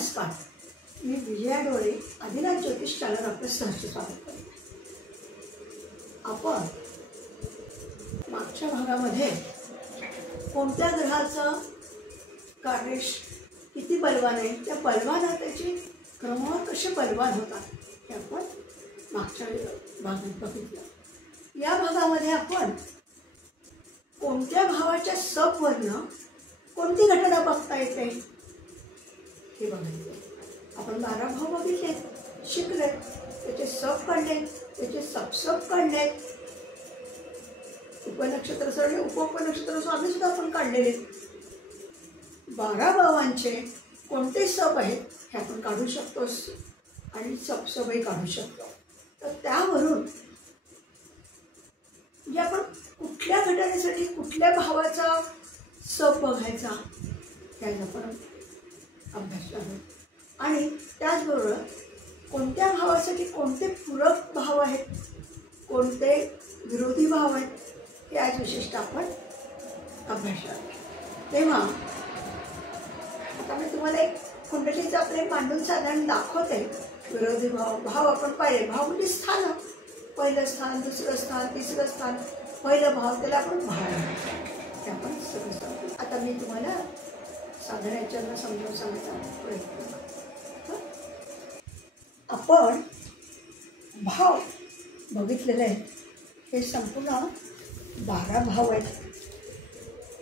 नमस्कार, मी विजया डोळे आदिनाथ ज्योतिष चॅनल आपलं सहर्ष स्वागत करते. आपण मागच्या भागामध्ये कोणत्या ग्रहाचं कार्य किती बलवान आहे, त्या बलवानतेची क्रमवार कसे बलवान होतात हे आपण मागच्या भागात बघितलं. या भागामध्ये आपण कोणत्या भावाच्या सबवरनं कोणती घटना बघता येते हे बघितले. आपण 12 भाव बघितले, शिकले, त्याचे सब काढले, त्याचे सब काढले, उपनक्षत्र सरणे उपनक्षत्र स्वामी सुद्धा आपण काढलेले. 12 भावांचे कोणते सब आहेत हे आपण काढू शकतो आणि सबही काढू शकतो. तर त्यावरून जे आपण कुठल्या घटनेसाठी कुठल्या भावाचा सब बघायचा त्याचा आपण अभ्यास करू. आणि त्याचबरोबर कोणत्या भावासाठी कोणते पूरक भाव आहेत, कोणते विरोधी भाव आहेत हे आज विशिष्ट आपण अभ्यास करू. तेव्हा आता मी तुम्हाला एक कुंडलीचं आपले मांडून साधारण दाखवते. विरोधी भाव आपण पाहिले. भाव म्हणजे स्थान, पहिलं स्थान, दुसरं स्थान, तिसरं स्थान, पहिलं भाव त्याला आपण भाव ते आपण सगळं सांगतो. आता मी तुम्हाला साधारण याच्यानं समजावून सांगायचा प्रयत्न करतो. आपण भाव बघितलेले आहेत. हे संपूर्ण 12 भाव आहेत.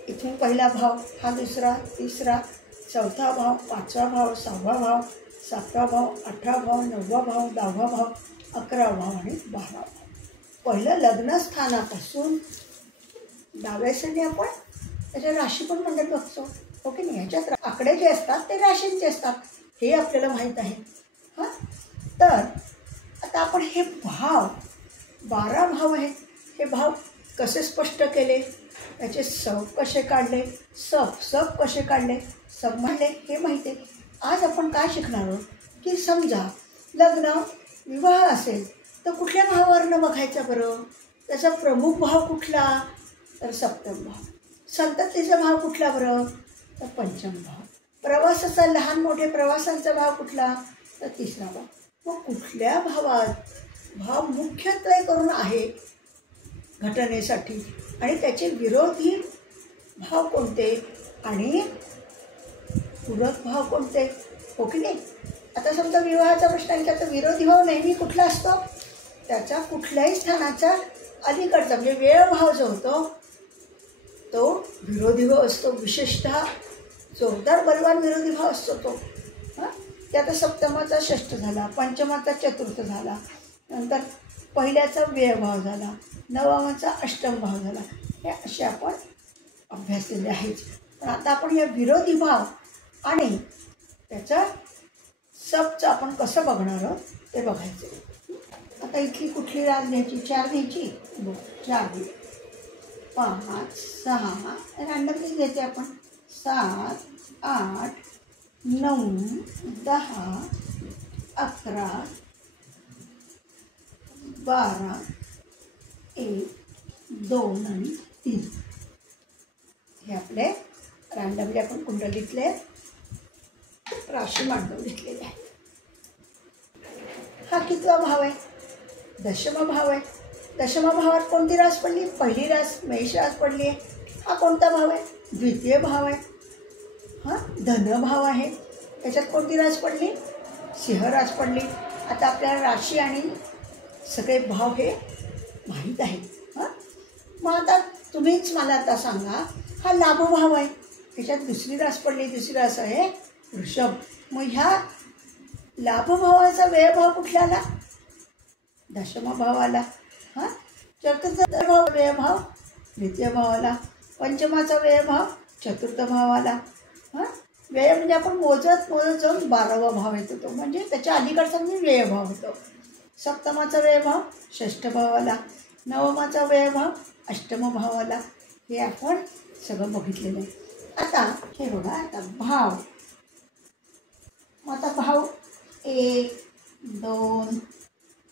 इथून पहिला भाव, हा दुसरा, तिसरा, चौथा भाव, 5वा भाव, 6वा भाव, 7वा भाव, 8वा भाव, 9वा भाव, 10वा भाव, 11वा भाव आणि 12वा भाव. पहिलं लग्नस्थानापासून डाव्या साईडने आपण त्याच्या राशी पण मंडळ बघतो, हो की नाही. ह्याच्यात आकडे जे असतात ते राशींचे असतात हे आपल्याला माहीत आहे. हां, तर आता आपण हे भाव 12 भाव आहेत, हे भाव कसे स्पष्ट केले, त्याचे सब कसे काढले, सब कसे काढले, सब मांडले हे माहिती आहे. आज आपण काय शिकणार आहोत की समजा लग्न विवाह असेल तर कुठल्या भावावरनं बघायचं बरं. त्याचा प्रमुख भाव कुठला तर सप्तम भाव. संततीचा भाव कुठला बरं तर पंचम भाव. प्रवासाचा लहान मोठे प्रवासांचा भाव कुठला तर तिसरा भाव. मग कुठल्या भावात भाव मुख्यत्वे करून आहे घटनेसाठी आणि त्याचे विरोधी भाव कोणते आणि पूरक भाव कोणते, हो की नाही. आता समजा विवाहाचा प्रश्न आहे, त्याचा विरोधी भाव नेहमी कुठला असतो, त्याच्या कुठल्याही स्थानाचा अलीकडचा म्हणजे व्ययभाव जो होतो तो विरोधी भाव असतो. विशेषतः जोरदार बलवान विरोधी भाव असतो तो. हां, ते आता सप्तमाचा षष्ठ झाला, पंचमाचा चतुर्थ झाला, नंतर पहिल्याचा व्ययभाव झाला, नवमाचा अष्टम भाव झाला. हे असे आपण अभ्यासलेले आहेत. पण आता आपण या विरोधी भाव आणि त्याचा सबचं आपण कसं बघणार आहोत ते बघायचं. आता इथली कुठली रास घ्यायची, 4 घ्यायची, 4, 5, 6 रँडमली घ्यायचे आपण. 7, 8, 9, 10, 11, 12, 1, 2 आणि 3 हे आपले रँडमली आपण कुंडलीतले राशी मांडून घेतलेले आहे. हा कितवा भाव आहे, दशम भाव आहे. दशम भावात कोणती रास पडली, पहिली रास मेष रास पडली आहे. हा कोणता भाव आहे, द्वितीय भाव आहे. हां, धन भाव आहे. त्याच्यात कोणती रास पडली, सिंह रास पडली. आता आपल्याला राशी आणि सगळे भाव हे माहीत आहे. हां, मग आता तुम्हीच मला आता सांगा, हा लाभ भाव आहे, त्याच्यात दुसरी रास पडली, दुसरी रास आहे वृषभ. मग ह्या लाभभावाचा व्ययभाव कुठला आला, दशम भाव आला. हां, चतुर्थ भाव व्ययभाव द्वितीय भाव आला. पंचमाचा व्ययभाव चतुर्थ भाव आला. हां, व्यय म्हणजे आपण मोजत जाऊन 12वा भाव येतो तो, म्हणजे त्याच्या अलीकडचा म्हणजे व्ययभाव होतो. सप्तमाचा व्ययभाव षष्ठ भाव आला. नवमाचा व्ययभाव अष्टम भाव आला. हे आपण सगळं बघितलेलं आहे. आता हे बघा, आता भाव. आता भाव 1, 2,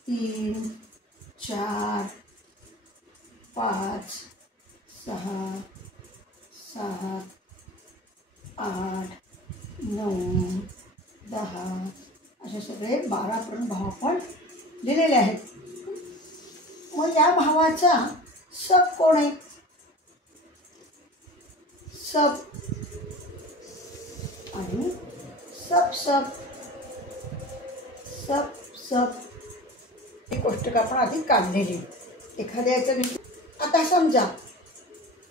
3, 4, 5, 6, 7, 8, 9, 10 असे सगळे 12 भाव आपण लिहिलेले आहेत. मग या भावाचा सब कोण आहे? सब आणि सब सब सब सब ही कोष्टक आपण आधी काढलेली. एखाद्या याचं आता समजा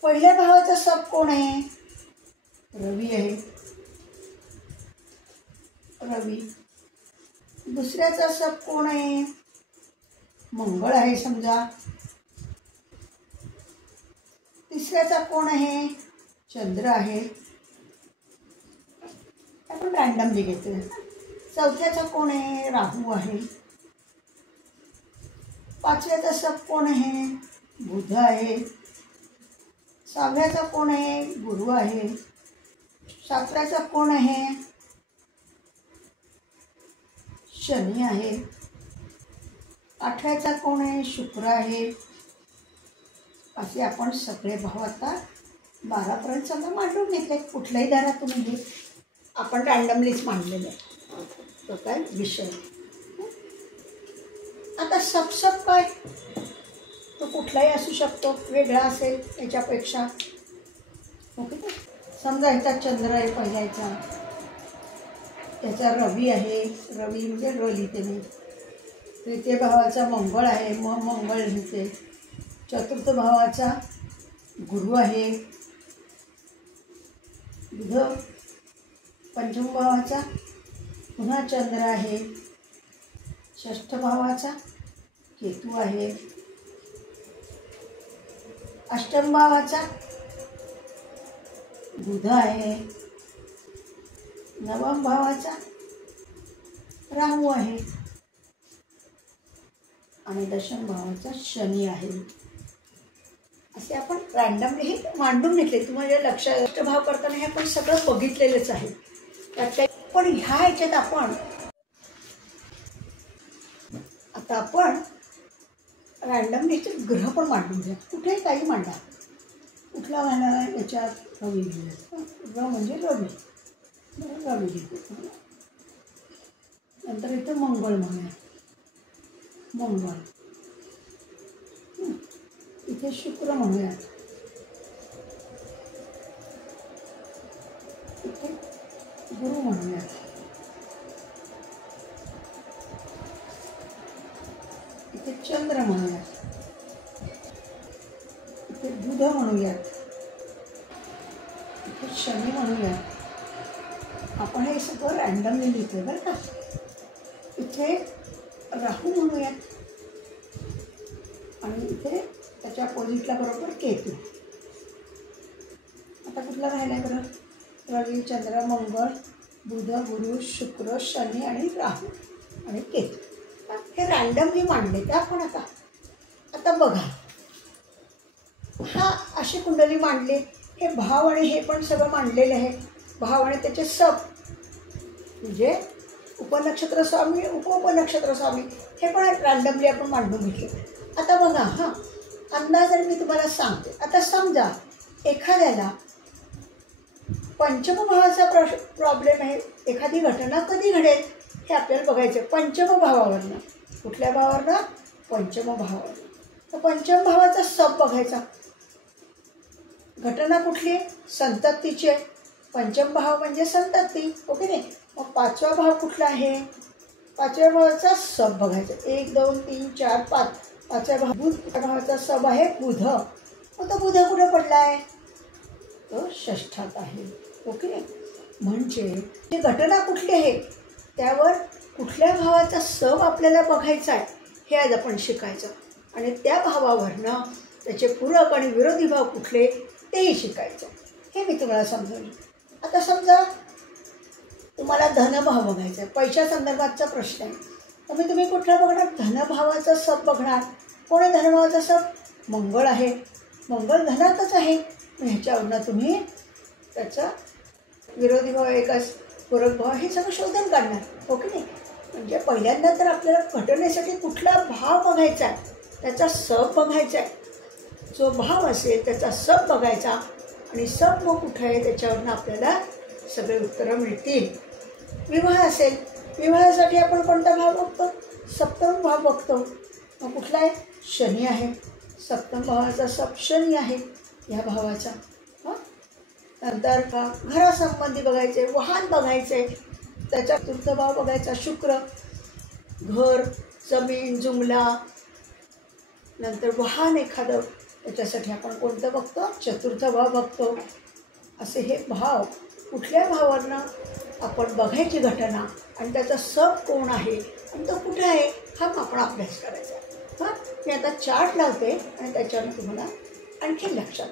पहिल्या भावाचा सब कोण आहे? रवी आहे, रवी. दुसऱ्याचा सब कोण आहे? मंगळ आहे समजा. तिसऱ्याचा कोण आहे? चंद्र आहे. आपण रँडमली घेतोय. चौथ्याचा कोण आहे? राहू आहे. पाचव्याचा सब कोण आहे? बुध आहे. सहाव्याचा कोण आहे? गुरु आहे. सातव्याचा कोण आहे? शनी आहे. आठव्याचा कोण आहे? शुक्र आहे. असे आपण सगळे भाव आता 12 पर्यंत सगळं मांडून घेतले. कुठलाही धरा तुम्ही घे, आपण रँडमलीच मांडलेलं आहे. तो काय विषय. आता सब काय? तो कुठलाही असू शकतो, वेगळा असेल याच्यापेक्षा. ओके. समजा ह्याचा चंद्र आहे पहिल्याचा, त्याचा रवी आहे, रवी म्हणजे र लिहिते मी. तृतीय भावाचा मंगळ आहे, मग मंगळ लिहिते. चतुर्थ भावाचा गुरु आहे, बुध. पंचम भावाचा पुन्हा चंद्र आहे. षष्ठ भावाचा केतू आहे. अष्टम भावाचा बुध आहे. नवम भावाचा राहू आहे आणि दशम भावाचा शनी आहे. असे आपण रँडमली हे मांडून घेतले. तुम्हाला लक्षात भाव करताना हे आपण सगळं बघितलेलंच आहे. पण ह्या ह्याच्यात आपण रँडमली ग्रह पण मांडून घ्या. कुठेही काही मांडा. कुठला मांडा? याच्यात रवी घेऊया. ग्रह म्हणजे रवी. रवी घेतो. नंतर इथे मंगळ म्हणूया. मंगळ. इथे शुक्र म्हणूया. इथे गुरु म्हणूया. इथे चंद्र म्हणूयात. इथे बुध म्हणूयात. इथे शनी म्हणूयात. आपण हे सगळं रँडमली लिहितोय बरं का. इथे राहू म्हणूयात आणि इथे त्याच्या अपोजिटला बरोबर केतू. आता कुठला राहिला बरं? रवी, चंद्र, मंगळ, बुध, गुरु, शुक्र, शनी आणि राहू आणि केतू. हे रँडमली मांडले ते आपण. आता बघा, हा अशी कुंडली मांडली. हे भाव आणि हे पण सगळं मांडलेलं आहे. भाव आणि त्याचे सब म्हणजे उपनक्षत्र स्वामी, उपनक्षत्र स्वामी हे पण रँडमली आपण मांडून घेतले. आता बघा, हां अंदाजाने मी तुम्हाला सांगते. आता समजा एखाद्याला पंचम भावाचा प्रॉब्लेम आहे. एखादी घटना कधी घडेल हे आपल्याला बघायचं आहे. पंचम भावावरनं. कुठल्या भावावरनं? पंचम भावावर. तर पंचम भावाचा सब बघायचा. घटना कुठली? संततीची आहे. पंचम भाव म्हणजे संतती. ओके नाही. मग पाचवा भाव कुठला आहे? पाचव्या भावाचा सब बघायचा. 1 2 3 4 5. पाचव्या भावाचा सब आहे बुध. मग तो बुध कुठे पडला आहे? तो षष्ठात आहे. ओके नाही. म्हणजे ती घटना कुठली आहे त्यावर कुठल्या भावाचा सब आपल्याला बघायचा आहे हे आज आपण शिकायचं. आणि त्या भावावरनं त्याचे पूरक आणि विरोधी भाव कुठले तेही शिकायचं. हे मी तुम्हाला समजवलं. आता समजा तुम्हाला धनभाव बघायचा आहे. पैशा संदर्भातचा प्रश्न आहे. तर तुम्ही कुठला बघणार? धनभावाचा सब बघणार. कोण आहे धनभावाचा सब? मंगळ आहे. मंगळ धनातच आहे. ह्याच्यावरनं तुम्ही त्याचा विरोधी भाव, एकच पूरक भाव हे सगळं शोधून काढणार. ओके नाही. म्हणजे पहिल्यांदा तर आपल्याला घटनेसाठी कुठला भाव बघायचा आहे त्याचा सब बघायचा आहे. जो भाव असेल त्याचा सब बघायचा आणि सब मग कुठं आहे त्याच्यावरनं आपल्याला सगळे उत्तरं मिळतील. विवाह असेल, विवाहासाठी आपण कोणता भाव बघतो? सप्तम भाव बघतो. मग कुठला आहे? शनी आहे. सप्तम भावाचा सप शनी आहे या भावाचा. नंतर घरासंबंधी बघायचे, वाहन बघायचे, त्याचा चतुर्थ भाव बघायचा शुक्र. घर, जमीन, जुमला, नंतर वाहन एखादं, त्याच्यासाठी आपण कोणतं बघतो? चतुर्थ भाव बघतो. असे हे भाव कुठल्या भावांना आपण बघायची घटना आणि त्याचा सब कोण आहे आणि तो कुठे आहे हा आपण अभ्यास करायचा. मी आता चार्ट लावते आणि त्याच्यावर तुम्हाला आणखी लक्षात.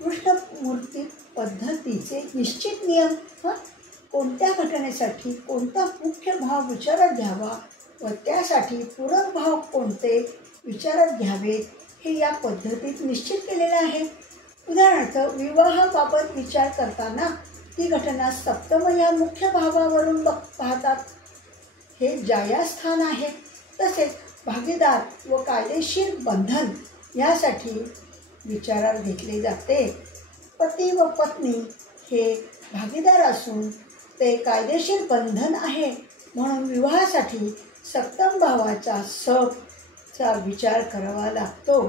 कृष्णमूर्ती पद्धतीचे निश्चित नियम. कोणत्या घटनेसाठी कोणता मुख्य भाव विचारात घ्यावा व त्यासाठी पूरक भाव कोणते विचारात घ्यावेत हे या पद्धतीत निश्चित केलेलं आहे. उदाहरणार्थ विवाहाबाबत विचार करताना ती घटना सप्तम या मुख्य भावावरून पाहतात. हे जायास्थान आहे. तसेच भागीदार व कायदेशीर बंधन यासाठी विचारात घेतले जाते. पती व पत्नी हे भागीदार असून ते कायदेशीर बंधन आहे म्हणून विवाहासाठी सप्तम भावाचा सबचा विचार करावा लागतो.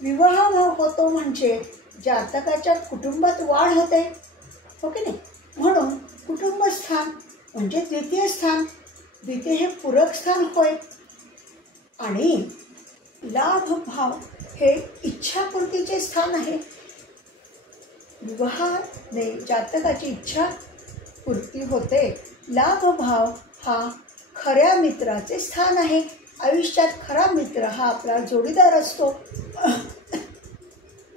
विवाह होतो म्हणजे जातकाच्या कुटुंबात वाढ होते, हो की नाही? म्हणून कुटुंबस्थान म्हणजे द्वितीय स्थान. द्वितीय हे पूरक स्थान होय. आणि लाभ भाव हे इच्छापूर्तीचे स्थान आहे. विवाहाने जातकाची इच्छा पूर्ती होते. लाभ भाव हा खऱ्या मित्राचे स्थान आहे. आयुष्यात खरा मित्र हा आपला जोडीदार असतो.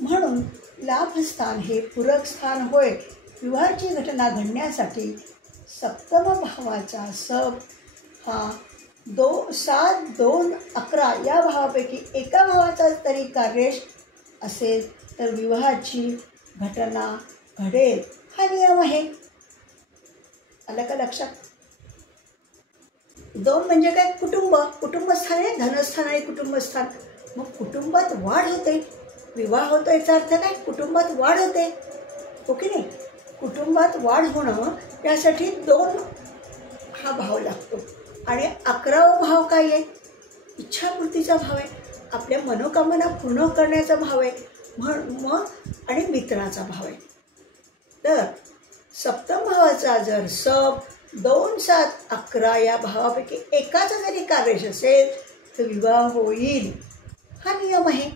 म्हणून लाभस्थान हे पूरक स्थान होय. विवाहाची घटना घडण्यासाठी सप्तम भावाचा सब हा 7, 2, 11 या भावापैकी एका भावाचा तरी कार्य असेल तर विवाहाची घटना घडेल हा नियम आहे. आलं का लक्षात? 2 म्हणजे काय? कुटुंब. कुटुंबस्थान आहे, धनस्थान आहे कुटुंबस्थान. मग कुटुंबात वाढ होते. विवाह होतो याचा अर्थ काय? कुटुंबात वाढ होते, हो की नाही? कुटुंबात वाढ होणं यासाठी 2 हा भाव लागतो. आणि 11वा भाव काय आहे? इच्छापूर्तीचा भाव आहे. आपल्या मनोकामना पूर्ण करण्याचा भाव आहे. मग आणि मित्राचा भाव आहे. तर सप्तम भावाचा जर सब 2, 7, 11 या भावापैकी एकाचा जरी कार्य असेल तर विवाह होईल हा नियम आहे.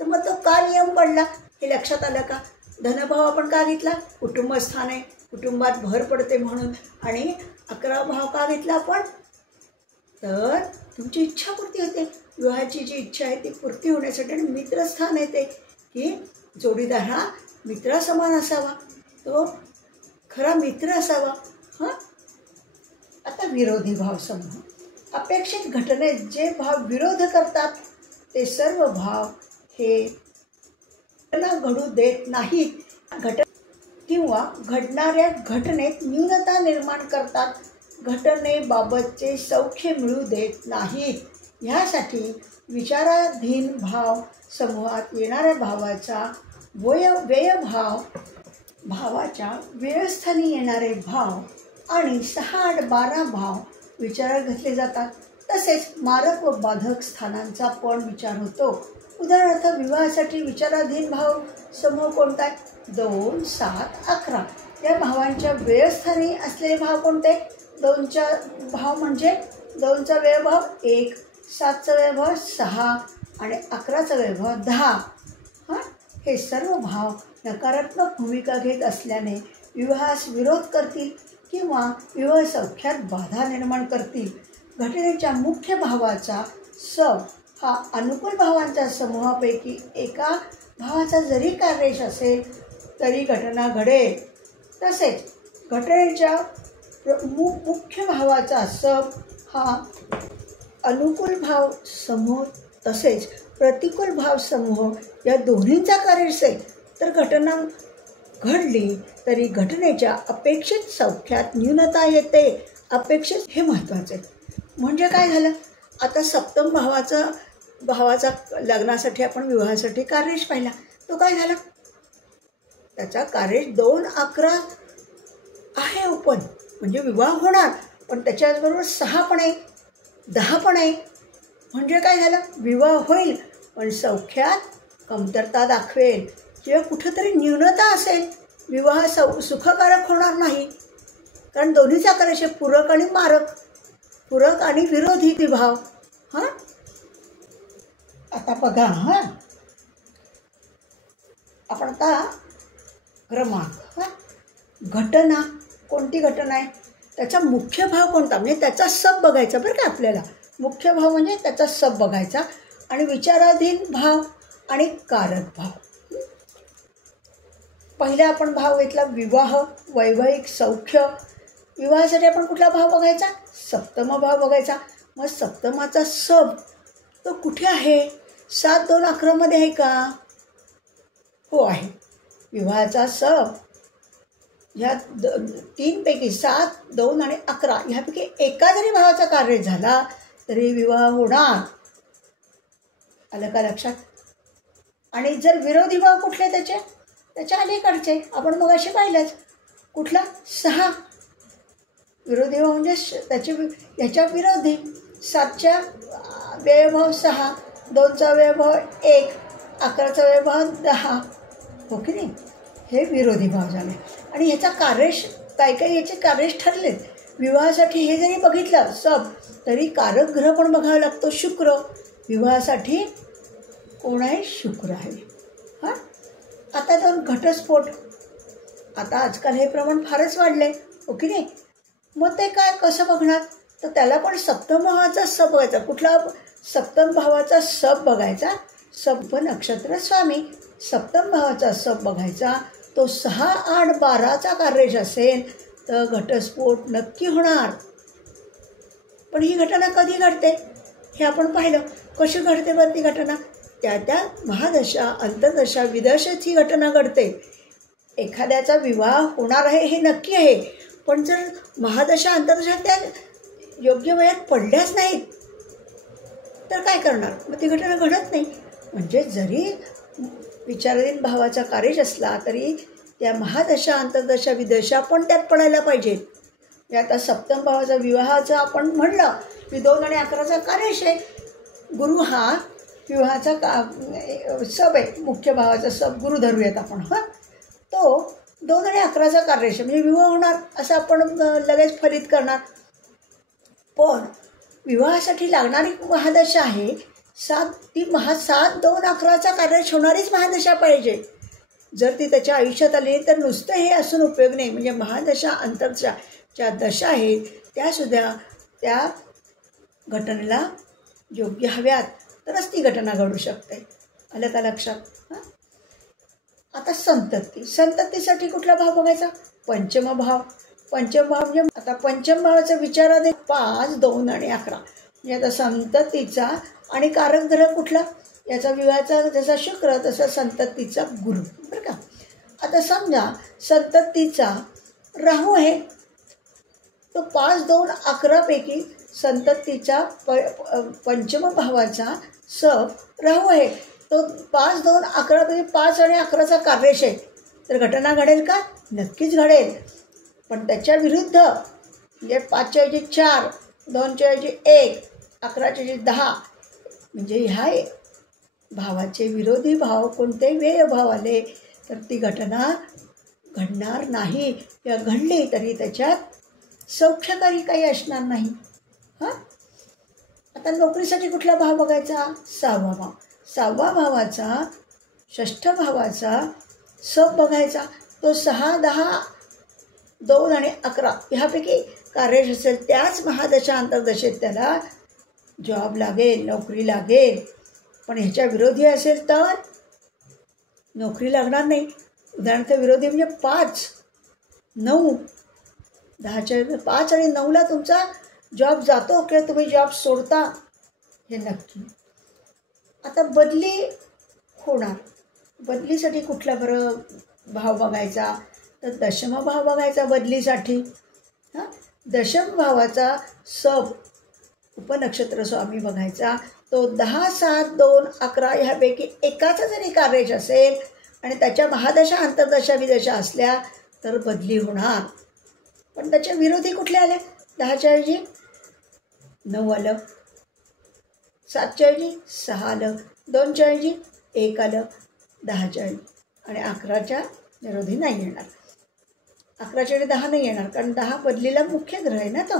तर मग तो का नियम पडला हे लक्षात आलं का? धनभाव आपण का घेतला? कुटुंबस्थान आहे, कुटुंबात भर पडते म्हणून. आणि 11वा भाव का घेतला आपण? तर तुमची इच्छापूर्ती होते. विवाहाची जी इच्छा आहे ती पूर्ती होण्यासाठी. आणि मित्रस्थान येते की जोडीदार हा मित्रासमान असावा, तो खरा मित्र असावा. आता विरोधी भाव समूह. अपेक्षित घटनेत जे भाव विरोध करतात ते सर्व भाव हे घटना घडू देत नाहीत. किंवा घडणाऱ्या घटनेत न्यूनता निर्माण करतात. घटनेबाबतचे सौख्य मिळू देत नाहीत. ह्यासाठी विचाराधीन भाव समूहात येणाऱ्या भावाचा व्ययभाव, भावाच्या व्यवस्थानी येणारे भाव आणि 6, 8, 12 भाव विचारात घेतले जातात. तसेच मारक व बाधक स्थानांचा पण विचार होतो. उदाहरणार्थ विवाहासाठी विचाराधीन भाव समूह कोणता आहे? 2, 7, 11 या भावांच्या व्यवस्थानी असलेले भाव कोणते? 2चा भाव म्हणजे 2चा व्ययभाव 1, 7चा व्ययभाव 6 आणि 11चा व्ययभाव 10. हे सर्व भाव नकारात्मक भूमिका घेत असल्याने विवाहास विरोध करतील किंवा विवाह सौख्यात बाधा निर्माण करतील. घटनेच्या मुख्य भावाचा सब हा अनुकूल भावांच्या समूहापैकी एका भावाचा जरी कार्य असेल तरी घटना घडेल. तसेच घटनेच्या मुख्य भावाचा सब हा अनुकूल भाव समूह तसेच प्रतिकूल भाव समूह या दोन्हींचा कार्य असेल तर घटना घडली तरी घटनेच्या अपेक्षित सौख्यात न्यूनता येते. अपेक्षित हे महत्त्वाचे. म्हणजे काय झालं? आता सप्तम भावाचा लग्नासाठी आपण विवाहासाठी कार्यश पाहिला. तो काय झाला? त्याचा कार्य 2, 11 पण म्हणजे विवाह होणार, पण त्याच्याचबरोबर 6 पण आहे, 10 पण आहे. म्हणजे काय झालं, विवाह होईल पण सौख्यात कमतरता दाखवेल किंवा कुठंतरी न्यूनता असेल, विवाह सुखकारक होणार नाही. कारण दोन्हीच आकार असे पूरक आणि मारक, पूरक आणि विरोधी ती भाव. हां, आता बघा, हां आपण आता क्रमांक, हां घटना, कोणती घटना आहे, त्याचा मुख्य भाव कोणता, म्हणजे त्याचा सब बघायचा बरं का आपल्याला. मुख्य भाव म्हणजे त्याचा सब बघायचा आणि विचाराधीन भाव आणि कारक भाव. पहिले आपण भाव घेतला विवाह, वैवाहिक सौख्य. विवाहासाठी आपण कुठला भाव बघायचा, सप्तम भाव बघायचा. मग सप्तमाचा सब तो कुठे आहे, 7, 2, 11 मध्ये आहे का, हो आहे. विवाहाचा सब ह्या 3पैकी 7, 2 आणि 11 ह्यापैकी एका जरी भावाचा कार्य झाला तरी विवाह होणार. आलं का लक्षात. आणि जर विरोधी भाव कुठले त्याच्या अलीकडचे आपण मग असे पाहिलंच, कुठला 6 विरोधी भाव म्हणजे त्याचे ह्याच्या विरोधी. 7चा व्ययभाव 6, 2चा व्ययभाव 1, 11चा व्ययभाव 10, हो की नाही. हे विरोधी भाव झाले. आणि ह्याचा कार्यश काही याचे कार्यश ठरलेत. विवाहासाठी हे जरी बघितलं सब तरी कारक ग्रह पण बघावा लागतो, शुक्र. विवाहासाठी कोण आहे, शुक्र आहे. हां, आता तर घटस्फोट, आता आजकाल हे प्रमाण फारच वाढले, हो की नाही. मग ते काय कसं बघणार, तर त्याला पण सप्तम भावाचा सब बघायचा. कुठला, सप्तम भावाचा सब बघायचा. सब नक्षत्र स्वामी, सप्तम भावाचा सब बघायचा. तो 6, 8, 12चा कार्यश असेल तर घटस्फोट नक्की होणार. पण ही घटना कधी घडते हे आपण पाहिलं. कशी घडते बरं ती घटना, त्या महादशा, अंतर्दशा, विदशेत ही घटना घडते. एखाद्याचा विवाह होणार आहे हे नक्की आहे, पण जर महादशा, अंतर्दशा त्या योग्य वयात पडल्याच नाहीत तर काय करणार, मग ती घटना घडत नाही. म्हणजे जरी विचाराधीन भावाचा कार्यश असला तरी त्या महादशा, अंतर्दशा, विदशा पण त्यात पडायला पाहिजेत. आता सप्तम भावाचा विवाहाचा आपण म्हणलं की 2 आणि 11चा कार्यश आहे. गुरु हा विवाहाचा सब आहे, मुख्य भावाचा सब गुरु धरूयात आपण. हां, तो 2 आणि 11चा कार्यश म्हणजे विवाह होणार असं आपण लगेच फलित करणार. पण विवाहासाठी लागणारी महादशा आहे 7, ती 7, 2, 11चा कार्यश होणारीच महादशा पाहिजे. जर ती त्याच्या आयुष्यात आली तर नुसतं हे असून उपयोग नाही. म्हणजे महादशा, अंतर्दशा ज्या दशा आहेत त्यासुद्धा त्या घटनेला योग्य हव्यात तरच ती घटना घडू शकते. आलं का लक्षात. हां, आता संततीसाठी कुठला भाव बघायचा, पंचम भाव. पंचम भाव म्हणजे आता पंचम भावाचा विचार आहे 5, 2 आणि 11. म्हणजे आता संततीचा आणि कारक ग्रह कुठला, याचा विवाहाचा जसा शुक्र तसा संततीचा गुरु, बरं का. आता समजा संततीचा राहू आहे, तो 5, 2, 11 पैकी संततीचा पंचम भावाचा सब राहू आहे. तो 5, 2, 11 पैकी 5 आणि 11चा कार्यश आहे. तर घटना घडेल का, नक्कीच घडेल. पण त्याच्या विरुद्ध म्हणजे 5च्या ऐवजी 4, 2च्या ऐवजी 1, 11च्या ऐवजी 10, म्हणजे ह्या भावाचे विरोधी भाव कोणते व्यय भाव आले तर ती घटना घडणार नाही. किंवा घडली तरी त्याच्यात सौख्यकारी काही असणार नाही. हां, आता नोकरीसाठी कुठला भाव बघायचा, 6वा भाव. 6व्या भावाचा, षष्ठ भावाचा सब बघायचा. तो 6, 10, 2 आणि 11 ह्यापैकी कार्यश असेल त्याच महादशा, अंतर्दशेत त्याला जॉब लागेल, नोकरी लागेल. पण ह्याच्या विरोधी असेल तर नोकरी लागणार नाही. उदाहरणार्थ विरोधी म्हणजे 5, 9, 10च्या 5 आणि 9ला तुमचा जॉब जातो किंवा तुम्ही जॉब सोडता हे नक्की. आता बदली होणार, बदलीसाठी कुठला बरं भाव बघायचा, तर दशम भाव बघायचा बदलीसाठी. हां, दशम भावाचा सब उपनक्षत्र स्वामी बघायचा. तो 10, 7, 2, 11 ह्यापैकी एकाचा जरी कार्यश असेल आणि त्याच्या महादशा, अंतर्दशा, विदशा असल्या तर बदली होणार. पण त्याच्या विरोधी कुठले आले? 10च्या ऐवजी 9 आलं, 7च्या ऐवजी 6 आलं, 2च्या ऐवजी 1 आलं, 10च्या ऐवजी, आणि 11च्या विरोधी नाही येणार. 11च्या ऐवजी 10 नाही येणार, कारण 10 बदलीला मुख्य ग्रह आहे ना तो.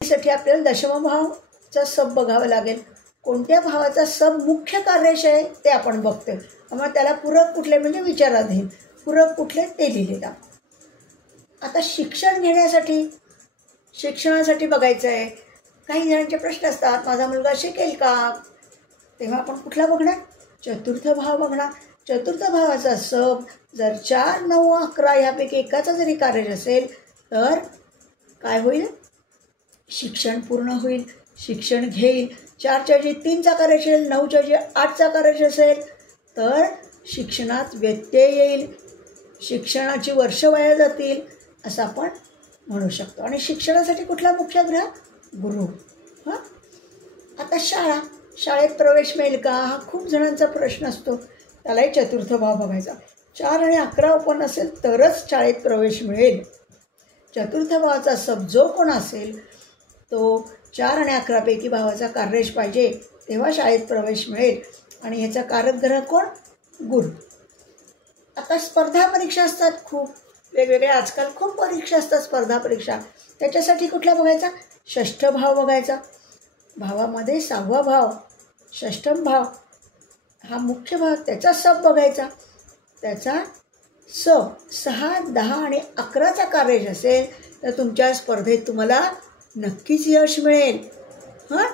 त्यासाठी आपल्याला दशमभावाचा सब बघावं लागेल. कोणत्या भावाचा सब मुख्य कार्यश आहे ते आपण बघतोय. मग त्याला पूरक कुठले म्हणजे विचाराधीन, पूरक कुठले ते लिहिलेलं. आता शिक्षण घेण्यासाठी, शिक्षणासाठी बघायचं आहे. काही जणांचे प्रश्न असतात, माझा मुलगा शिकेल का? तेव्हा आपण कुठला बघणार? चतुर्थ भाव बघणार. चतुर्थ भावाचा सब जर 4, 9, 11 ह्यापैकी एकाचा जरी कार्यश असेल तर काय होईल? शिक्षण पूर्ण होईल, शिक्षण घेईल. 4च्या ऐवजी 3चा कार्यश असेल, 9च्या ऐवजी 8चा कार्यश असेल तर शिक्षणात व्यत्यय येईल, शिक्षणाची वर्ष वाया जातील असं आपण म्हणू शकतो. आणि शिक्षणासाठी कुठला मुख्य ग्रह? गुरु. हां, आता शाळेत प्रवेश मिळेल का हा खूप जणांचा प्रश्न असतो. त्यालाही चतुर्थ भाव बघायचा. 4 आणि 11 ओपन असेल तरच शाळेत प्रवेश मिळेल. चतुर्थ भावाचा सब जो कोण असेल तो 4 आणि 11 पैकी भावाचा कार्यश पाहिजे, तेव्हा शाळेत प्रवेश मिळेल. आणि ह्याचा कारक ग्रह कोण? गुरु. आता स्पर्धा परीक्षा असतात खूप वेगवेगळ्या, आजकाल खूप परीक्षा असतात स्पर्धा परीक्षा. त्याच्यासाठी कुठला बघायचा? षष्ठ भाव बघायचा. भावामध्ये 6वा भाव, षष्ठम भाव हा मुख्य भाव, त्याचा सब बघायचा. त्याचा सब 6, 10 आणि 11चा कार्यश असेल तर तुमच्या स्पर्धेत तुम्हाला नक्कीच यश मिळेल. हां,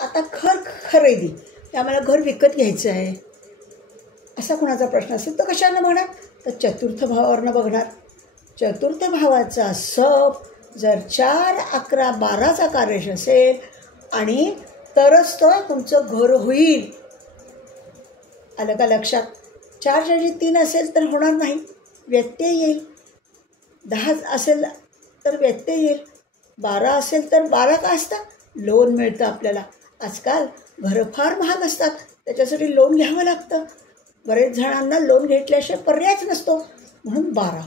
आता घर खरेदी, आम्हाला घर विकत घ्यायचं आहे असा कोणाचा प्रश्न असेल तर कशानं बघणार? तर चतुर्थ भावावरनं बघणार. चतुर्थ भावाचा सब जर 4, 11, 12चा कार्यश असेल आणि तरच तो तुमचं घर होईल. आलं का लक्षात? 4च्या ऐवजी 3 असेल तर होणार नाही, व्यत्यय येईल. 10 असेल तर व्यत्यय येईल. 12 असेल तर 12 का असतं? लोन मिळतं आपल्याला. आजकाल घरं फार महाग असतात, त्याच्यासाठी लोन घ्यावं लागतं. बरेच जणांना लोन घेतल्याशिवाय पर्यायच नसतो, म्हणून 12.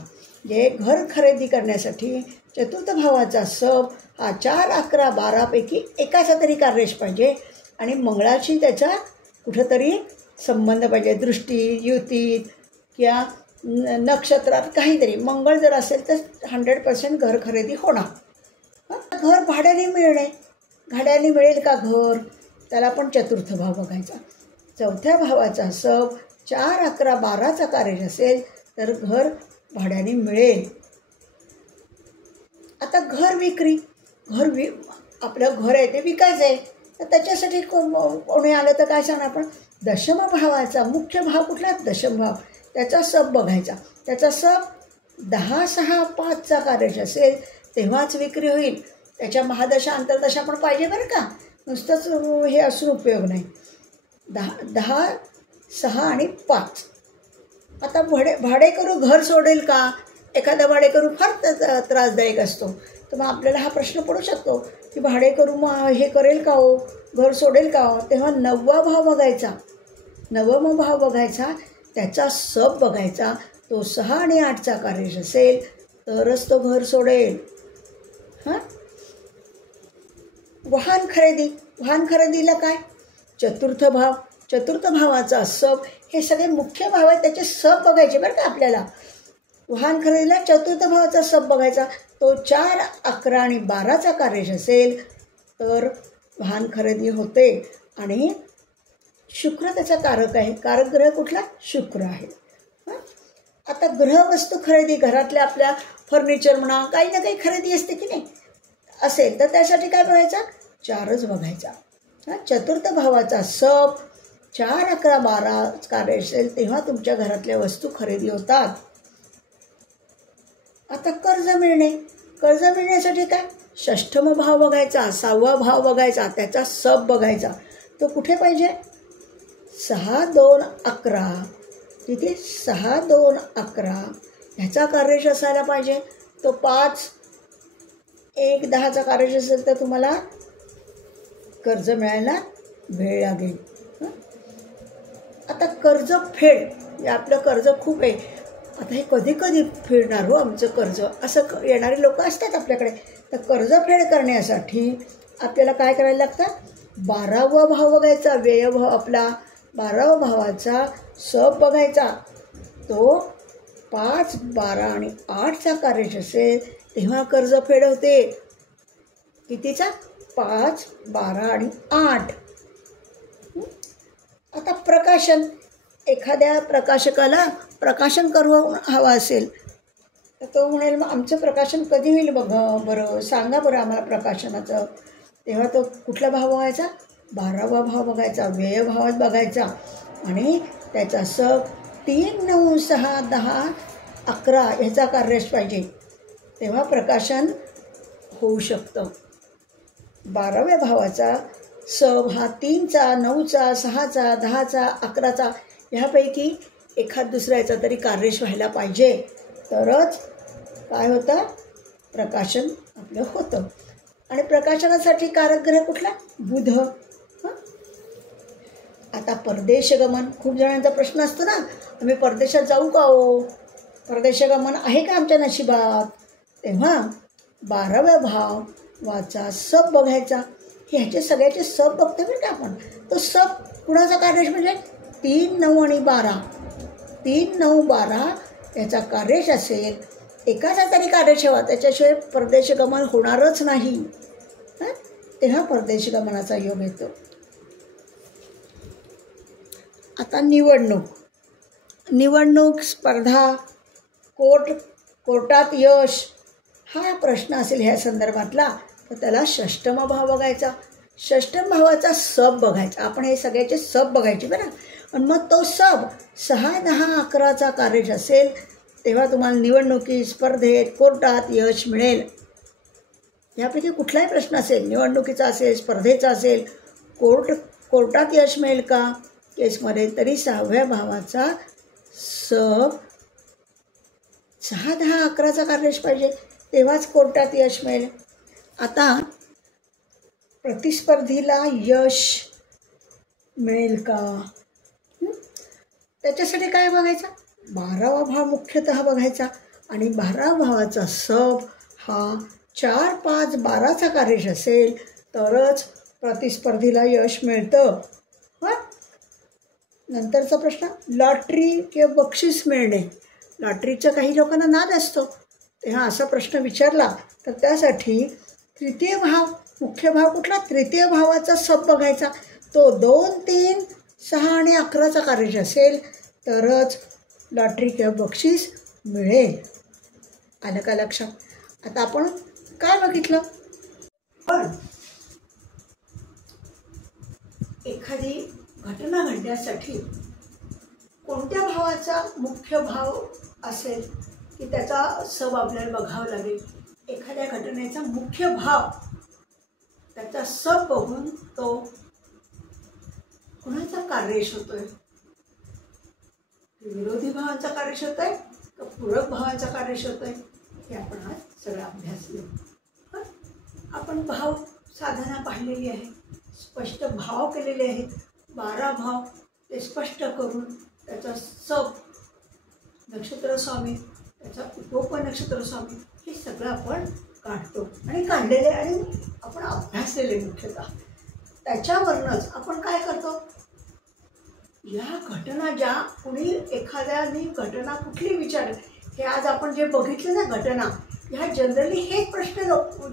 म्हणजे घर खरेदी करण्यासाठी चतुर्थ भावाचा सब हा 4, 11, 12 पैकी एकाचा तरी कार्यश पाहिजे. आणि मंगळाशी त्याचा कुठंतरी संबंध पाहिजे, दृष्टी, युतीत किंवा नक्षत्रात काहीतरी. मंगळ जर असेल तर 100% घर खरेदी होणार. घर भाड्याने मिळणे, भाड्याने मिळेल का घर? त्याला पण चतुर्थ भाव बघायचा. चौथ्या भावाचा सब 4, 11, 12चा कार्यश असेल तर घर भाड्याने मिळेल. आता घर विक्री, आपलं घर आहे ते विकायचं आहे, तर त्याच्यासाठी कोणी आलं तर काय सांगणार आपण? दशम भावाचा मुख्य भाव कुठला? दशम भाव, त्याचा सब बघायचा. त्याचा सब 10, 6, 5चा कार्यश असेल तेव्हाच विक्री होईल. त्याच्या महादशा अंतर्दशा पण पाहिजे बरं का, नुसतंच हे असून उपयोग नाही. 10, 6 आणि 5. आता भाडेकरू घर सोडेल का? एखादा भाडेकरू फार त्रासदायक असतो, तर मग आपल्याला हा प्रश्न पडू शकतो की भाडेकरू मग हे करेल का हो, घर सोडेल का हो? तेव्हा 9वा भाव बघायचा. 9वा भाव बघायचा, त्याचा सब बघायचा. तो 6 आणि 8चा कार्यश असेल तरच तो घर सोडेल. हां, वाहन खरेदीला काय? चतुर्थ भाव, चतुर्थ भावाचा सब, हे सगळे मुख्य भाव आहेत, त्याचे सब बघायचे बरं का आपल्याला. वाहन खरेदीला चतुर्थ भावाचा सब बघायचा. तो 4, 11 आणि 12चा कार्यश असेल तर वाहन खरेदी होते. आणि शुक्र त्याचा कारक आहे. कारक ग्रह कुठला? शुक्र आहे. आता गृहवस्तू खरेदी, घरातल्या आपल्या फर्निचर म्हणा, काही ना काही खरेदी असते की नाही, असेल तर त्यासाठी काय बघायचा? 4च बघायचा. चतुर्थ भावाचा सब 4, 11, 12 कार्य असेल तेव्हा तुमच्या घरातल्या वस्तू खरेदी होतात. आता कर्ज मिळण्यासाठी काय? षष्ठम भाव बघायचा, 6वा भाव बघायचा, त्याचा सब बघायचा. तो कुठे पाहिजे? 6, 2, 11. तिथे 6, 2, 11 ह्याचा कार्यश असायला पाहिजे. तो 5, 1, 10चा कार्यश असेल तर तुम्हाला कर्ज मिळायला वेळ लागेल. आता कर्ज फेड, आपलं कर्ज खूप आहे, आता हे कधी कधी फेडणार हो आमचं कर्ज, असं येणारे लोक असतात आपल्याकडे. तर कर्जफेड करण्यासाठी आपल्याला काय करायला लागतं, 12वा भाव बघायचा, व्ययभाव आपला 12वा भावाचा सब बघायचा. तो 5, 12 आणि 8चा कार्यश असेल तेव्हा कर्जफेड होते. कितीचा? 5, 12 आणि 8. आता प्रकाशन, एखाद्या प्रकाशकाला प्रकाशन हवं असेल तर तो म्हणेल मग आमचं प्रकाशन कधी होईल बरं सांगा बरं आम्हाला प्रकाशनाचं. तेव्हा तो कुठला भाव बघायचा? 12वा भाव बघायचा, व्ययभावात बघायचा आणि त्याचा सब 3, 9, 6, 10, 11 ह्याचा कार्यश पाहिजे, तेव्हा प्रकाशन होऊ शकतं. 12व्या भावाचा सब हा 3चा, 9चा, 6चा, 10चा, 11चा ह्यापैकी एखाद दुसऱ्याचा तरी कार्यश व्हायला पाहिजे, तरच काय होतं, प्रकाशन आपलं होतं. आणि प्रकाशनासाठी कारक ग्रह कुठला? बुध. आता परदेशगमन, खूप जणांचा प्रश्न असतो ना, आम्ही परदेशात जाऊ का हो, परदेशगमन आहे का आमच्या नशिबात. तेव्हा 12व्या भावाचा सब बघायचा. ह्याचे सगळ्याचे सब बघतो बरं का आपण. तो सब कुणाचा कार्यश म्हणजे 3, 9 आणि 12. 3, 9, 12 याचा कार्यश असेल, एकाचा तरी कार्यश हवा, त्याच्याशिवाय परदेशगमन होणारच नाही. तेव्हा परदेशगमनाचा योग येतो. आता निवडणूक स्पर्धा, कोर्टात यश हा प्रश्न असेल ह्या संदर्भातला, तर त्याला षष्टम भाव बघायचा. षष्टम भावाचा सब बघायचा. आपण हे सगळ्याचे सब बघायचे बरं. आणि मग तो सब 6, 10, 11चा कार्यश असेल तेव्हा तुम्हाला निवडणुकीत, स्पर्धेत, कोर्टात यश मिळेल. यापैकी कुठलाही प्रश्न असेल, निवडणुकीचा असेल, स्पर्धेचा असेल, कोर्टात यश मिळेल का केसमध्ये, तरी 6व्या भावाचा सब 6, 10, 11चा कार्यश पाहिजे, तेव्हाच कोर्टात यश मिळेल. आता प्रतिस्पर्धीला यश मिळेल का, त्याच्यासाठी काय बघायचं, 12वा भाव मुख्यतः बघायचा. आणि 12व्या भावाचा सब हा 4, 5, 12चा कार्यश असेल तरच प्रतिस्पर्धीला यश मिळतं. नंतरचा प्रश्न, लॉटरी किंवा बक्षीस मिळणे. लॉटरीचा काही लोकांना नाद असतो, तेव्हा असा प्रश्न विचारला तर त्यासाठी तृतीय भाव, मुख्य भाव कुठला, तृतीय भावाचा सब बघायचा. तो 2, 3, 6 आणि 11चा कार्यश असेल तरच लॉटरी किंवा बक्षीस मिळेल. आलं का लक्षात. आता आपण काय बघितलं, पण एखादी घटना घडण्यासाठी कोणत्या भावाचा मुख्य भाव असेल की त्याचा सब आपल्याला बघावं लागेल. एखाद्या घटनेचा मुख्य भाव, त्याचा सब बघून तो कुणाचा कार्यश होतोय, विरोधी भावांचा कार्यश होतोय का पूरक भावांचा कार्यश होतोय, हे आपण आज सगळा अभ्यास घेऊ. आपण भाव साधना पाहिलेली आहे, स्पष्ट भाव केलेले आहेत. 12 भाव ते स्पष्ट करून त्याचा सब नक्षत्र स्वामी, त्याचा उपनक्षत्र स्वामी, हे सगळं आपण काढतो आणि काढलेले आणि आपण अभ्यासलेले मुख्यतः. त्याच्यावरूनच आपण काय करतो, या घटना ज्या कुणी एखाद्याने घटना कुठली विचार, हे आज आपण जे बघितलं ना घटना, ह्या जनरली हे प्रश्न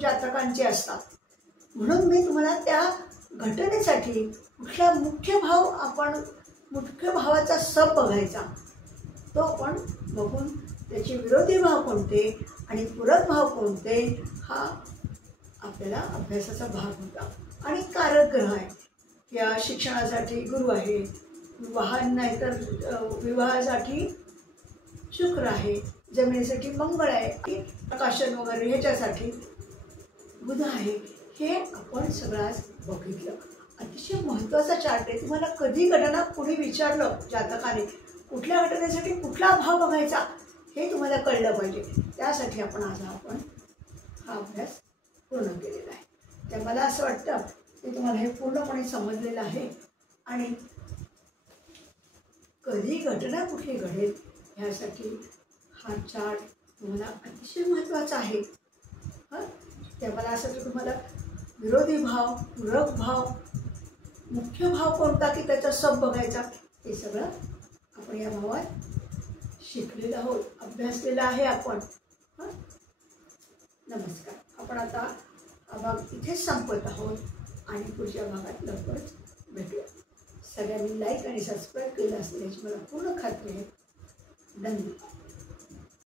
जातकांचे असतात. म्हणून मी तुम्हाला त्या घटनेसाठी कुठला मुख्य भाव, आपण मुख्य भावाचा सब बघायचा, तो आपण बघून त्याचे विरोधी भाव कोणते आणि पूरक भाव कोणते, हा आपल्याला अभ्यासाचा भाग होता. आणि कारक ग्रह आहे, या शिक्षणासाठी गुरु आहे, विवाहासाठी शुक्र आहे, जमिनीसाठी मंगळ आहे, प्रकाशन वगैरे ह्याच्यासाठी बुध आहे. हे आपण सगळं बघितलं. अतिशय महत्त्वाचा चार्ट आहे. तुम्हाला कधी घटना कुणी विचारलं जातकाने कुठल्या घटनेसाठी कुठला भाव बघायचा, हे तुम्हाला कळलं पाहिजे. त्यासाठी आपण आज हा अभ्यास पूर्ण केलेला आहे. तर मला असं वाटतं की तुम्हाला हे पूर्णपणे समजलेलं आहे. आणि कधी घटना कुठली घडेल ह्यासाठी हा चार्ट तुम्हाला अतिशय महत्त्वाचा आहे. हां, ते मला असं की तुम्हाला विरोधी भाव, पूरक भाव, मुख्य भाव कोणता की त्याचा सब बघायचा, हे सगळं आपण या भावात शिकलेलं आहोत, अभ्यासलेलं आहे आपण. हां, नमस्कार. आपण आता हा भाग इथेच संपत आहोत आणि पुढच्या भागात लवकरच भेटूया. सगळ्यांनी लाईक आणि सबस्क्राईब केलं असेल याची मला पूर्ण खात्री आहे. धन्यवाद.